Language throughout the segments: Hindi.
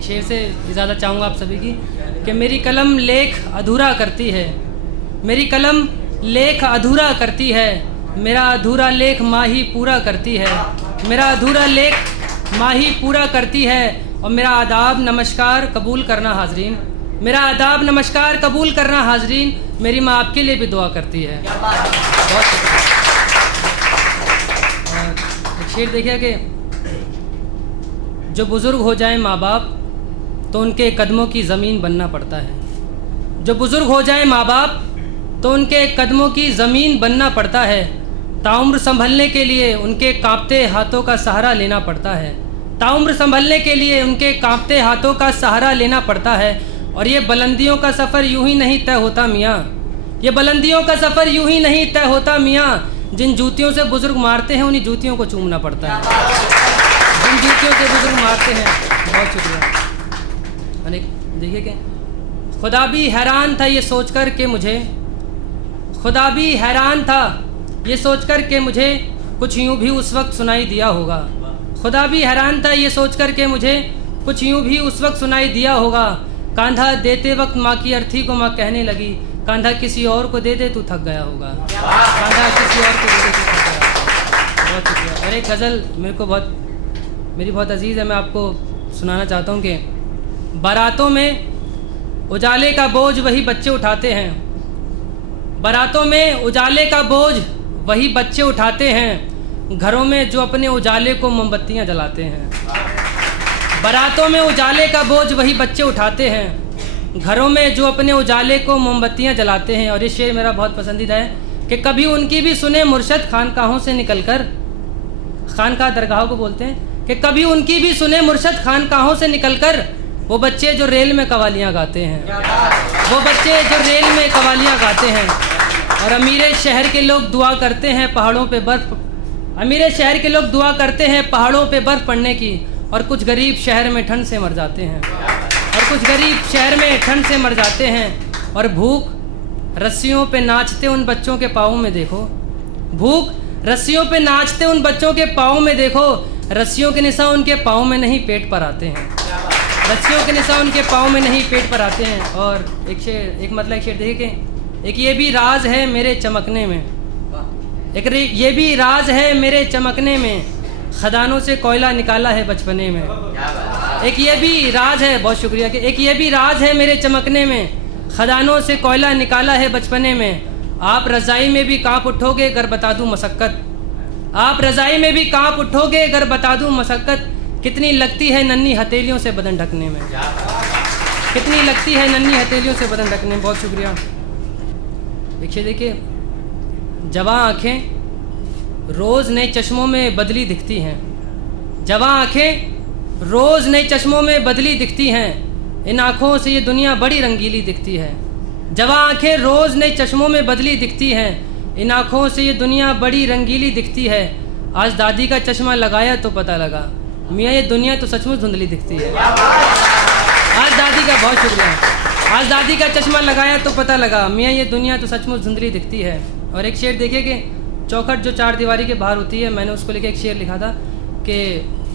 एक शेर से इजाज़त चाहूँगा आप सभी की कि मेरी कलम लेख अधूरा करती है, मेरी कलम लेख अधूरा करती है, मेरा अधूरा लेख माही पूरा करती है, मेरा अधूरा लेख माही पूरा करती है। और मेरा आदाब नमस्कार कबूल करना हाजरीन, मेरा आदाब नमस्कार कबूल करना हाजरीन, मेरी माँ आपके लिए भी दुआ करती है। बहुत शुक्रिया। और एक शेर देखिए कि जो बुज़ुर्ग हो जाए माँ बाप तो उनके कदमों की ज़मीन बनना पड़ता है, जो बुज़ुर्ग हो जाए माँ बाप तो उनके कदमों की ज़मीन बनना पड़ता है। ताउम्र संभलने के लिए उनके कांपते हाथों का सहारा लेना पड़ता है, ताउम्र संभलने के लिए उनके कांपते हाथों का सहारा लेना पड़ता है। और ये बुलंदियों का सफ़र यूं ही नहीं तय होता मियाँ, ये बुलंदियों का सफ़र यूं ही नहीं तय होता मियाँ, जिन जूतियों से बुज़ुर्ग मारते हैं उन्हीं जूतियों को चूमना पड़ता है, जिन जूतियों से बुज़ुर्ग मारते हैं। बहुत शुक्रिया। अनेक देखिए कि खुदा भी हैरान था ये सोचकर कि मुझे, खुदा भी हैरान था ये सोचकर कि मुझे कुछ यूं भी उस वक्त सुनाई दिया होगा, खुदा भी हैरान था ये सोचकर कि मुझे कुछ यूं भी उस वक्त सुनाई दिया होगा। कांधा देते वक्त माँ की अर्थी को माँ कहने लगी, कांधा किसी और को दे दे तू थक गया होगा, कांधा किसी और को दे दे तू थक गया होगा। बहुत शुक्रिया। और एक गज़ल मेरी बहुत अजीज़ है, मैं आपको सुनाना चाहता हूँ कि बारातों में उजाले का बोझ वही बच्चे उठाते हैं, बारातों में उजाले का बोझ वही बच्चे उठाते हैं, घरों में जो अपने उजाले को मोमबत्तियाँ जलाते हैं। बारातों में उजाले का बोझ वही बच्चे उठाते हैं, घरों में जो अपने उजाले को मोमबत्तियाँ जलाते हैं। और ये शेर मेरा बहुत पसंदीदा है कि कभी उनकी भी सुने मुर्शद खानकाहों से निकलकर, खानकाह दरगाहों को बोलते हैं, कि कभी उनकी भी सुने मुर्शद खानकाहों से निकलकर वो बच्चे जो रेल में कवालियाँ गाते हैं, वो बच्चे जो रेल में कवालियाँ गाते हैं। और अमीर शहर के लोग दुआ करते हैं पहाड़ों पे बर्फ़, अमीर शहर के लोग दुआ करते हैं पहाड़ों पे बर्फ़ पड़ने की, और कुछ गरीब शहर में ठंड से मर जाते हैं, और कुछ गरीब शहर में ठंड से मर जाते हैं। और भूख रस्सियों पे नाचते उन बच्चों के पाँव में देखो, भूख रस्सियों पे नाचते उन बच्चों के पाँव में देखो, रस्सियों के निशान उनके पाँव में नहीं पेट पर आते हैं, रस्सियों के निशान उनके पाँव में नहीं पेट पर आते हैं। और एक शेर देखिए, एक ये भी राज है मेरे चमकने में, एक ये भी राज है मेरे चमकने में, खदानों से कोयला निकाला है बचपने में। एक ये भी राज है, बहुत शुक्रिया, कि एक ये भी राज है मेरे चमकने में, खदानों से कोयला निकाला है बचपने में। आप रज़ाई में भी काँप उठोगे अगर बता दूँ मशक्क़त, आप रज़ाई में भी काँप उठोगे अगर बता दूँ मशक्क़त, कितनी लगती है नन्ही हथेलियों से बदन ढकने में, कितनी लगती है नन्ही हथेलियों से बदन ढकने में। बहुत शुक्रिया। देखिए देखिए, जवां आँखें रोज़ नए चश्मों में बदली दिखती हैं, जवां आँखें रोज़ नए चश्मों में बदली दिखती हैं, इन आँखों से ये दुनिया बड़ी रंगीली दिखती है। जवां आँखें रोज़ नए चश्मों में बदली दिखती हैं, इन आँखों से ये दुनिया बड़ी रंगीली दिखती है। आज दादी का चश्मा लगाया तो पता लगा मियाँ ये दुनिया तो सचमुच धुंधली दिखती है। आज दादी का बहुत शुक्रिया, आज दादी का चश्मा लगाया तो पता लगा मियाँ ये दुनिया तो सचमुच धुंधली दिखती है। और एक शेर देखिए कि चौखट जो चार दीवारी के बाहर होती है, मैंने उसको लेके एक शेर लिखा था कि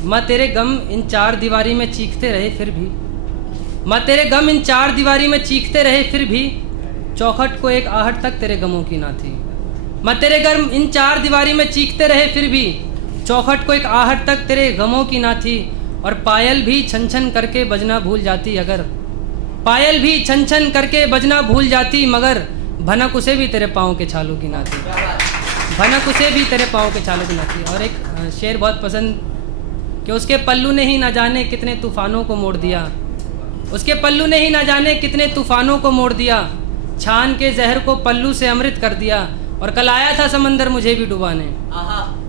माँ तेरे गम इन चार दीवारी में चीखते रहे फिर भी, माँ तेरे गम इन चार दीवारी में चीखते रहे फिर भी, चौखट को एक आहट तक तेरे गमों की ना थी। माँ तेरे गम इन चार दीवारी में चीखते रहे फिर भी, चौखट को एक आहट तक तेरे गमों की ना थी। और पायल भी छन छन करके बजना भूल जाती अगर, पायल भी छन छन करके बजना भूल जाती, मगर भनक उसे भी तेरे पाँव के छालों की ना थी, भनक उसे भी तेरे पाँव के छालों की ना थी। और एक शेर बहुत पसंद कि उसके पल्लू ने ही ना जाने कितने तूफ़ानों को मोड़ दिया, उसके पल्लू ने ही ना जाने कितने तूफ़ानों को मोड़ दिया, छान के जहर को पल्लू से अमृत कर दिया। और कल आया था समंदर मुझे भी डुबाने,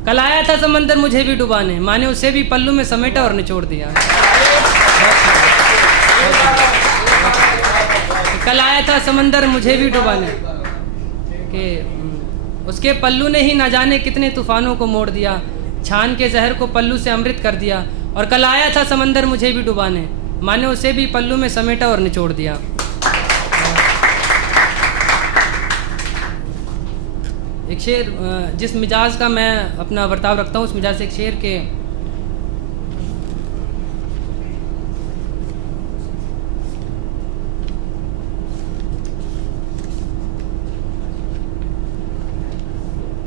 कल आया था समंदर मुझे भी डुबाने, माने उसे भी पल्लू में समेटा और निचोड़ दिया। कल आया था समंदर मुझे भी डुबाने, कि उसके पल्लू ने ही ना जाने कितने तूफ़ानों को मोड़ दिया, छान के जहर को पल्लू से अमृत कर दिया। और कल आया था समंदर मुझे भी डुबाने, माने उसे भी पल्लू में समेटा और निचोड़ दिया। एक शेर जिस मिजाज का मैं अपना बर्ताव रखता हूँ उस मिजाज से एक शेर के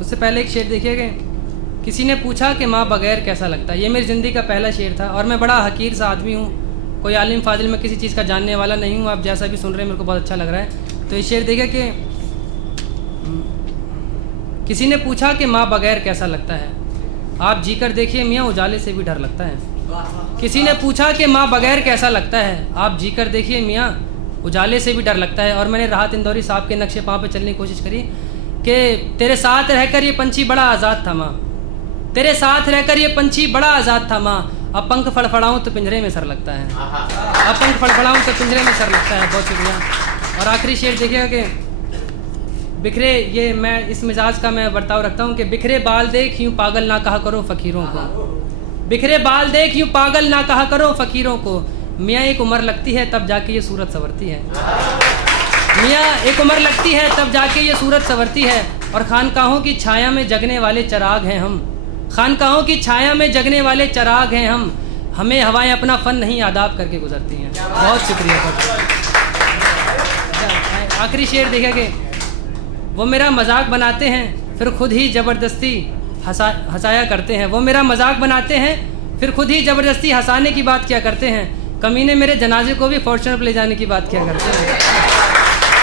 उससे पहले एक शेर देखिएगा, किसी ने पूछा कि माँ बगैर कैसा लगता है। ये मेरी ज़िंदगी का पहला शेर था और मैं बड़ा हकीर सा आदमी हूँ, कोई आलिम फाजिल में किसी चीज़ का जानने वाला नहीं हूँ। आप जैसा भी सुन रहे हैं मेरे को बहुत अच्छा लग रहा है। तो ये शेर देखिए कि किसी ने पूछा कि माँ बगैर कैसा लगता है, आप जी कर देखिए मियाँ उजाले से भी डर लगता है। किसी ने पूछा कि माँ बगैर कैसा लगता है, आप जी कर देखिए मियाँ उजाले से भी डर लगता है। और मैंने राहत इंदौरी साहब के नक्शे पाँव पे चलने की कोशिश करी कि तेरे साथ रहकर ये पंछी बड़ा आज़ाद था माँ, तेरे साथ रहकर ये पंछी बड़ा आज़ाद था माँ, अब पंख फड़फड़ाऊँ तो पिंजरे में सर लगता है, अब पंख फड़फड़ाऊँ तो पिंजरे में सर लगता है। बहुत शुक्रिया। और आखिरी शेर देखिएगा कि बिखरे, ये मैं इस मिजाज का मैं बर्ताव रखता हूँ कि बिखरे बाल देख यूँ पागल ना कहा करो फ़कीरों को, बिखरे बाल देख यूँ पागल ना कहा करो फ़कीरों को, मियाँ एक उम्र लगती है तब जाके ये सूरत संवरती है, मियाँ एक उम्र लगती है तब जाके ये सूरत संवरती है। और खानकाहों की छाया में जगने वाले चराग हैं हम, खानकाहों की छाया में जगने वाले चराग हैं हम, हमें हवाएं अपना फ़न नहीं आदाब करके गुजरती हैं। बहुत शुक्रिया। आखिरी शेर देखिए कि वो मेरा मजाक बनाते हैं फिर खुद ही ज़बरदस्ती हंसाया करते हैं, वो मेरा मजाक बनाते हैं फिर खुद ही ज़बरदस्ती हंसाने की बात क्या करते हैं, कमीने मेरे जनाजे को भी फॉर्च्यूनर पर ले जाने की बात क्या करते हैं,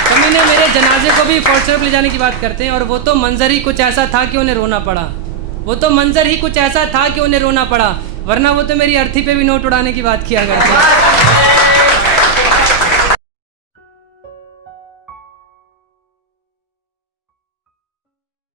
कमीने मेरे जनाजे को भी फॉर्च्यूनर पर ले जाने की बात करते हैं। और वो तो मंजर ही कुछ ऐसा था कि उन्हें रोना पड़ा, वो तो मंजर ही कुछ ऐसा था कि उन्हें रोना पड़ा, वरना वो तो मेरी अर्थी पे भी नोट उड़ाने की बात किया करते हैं।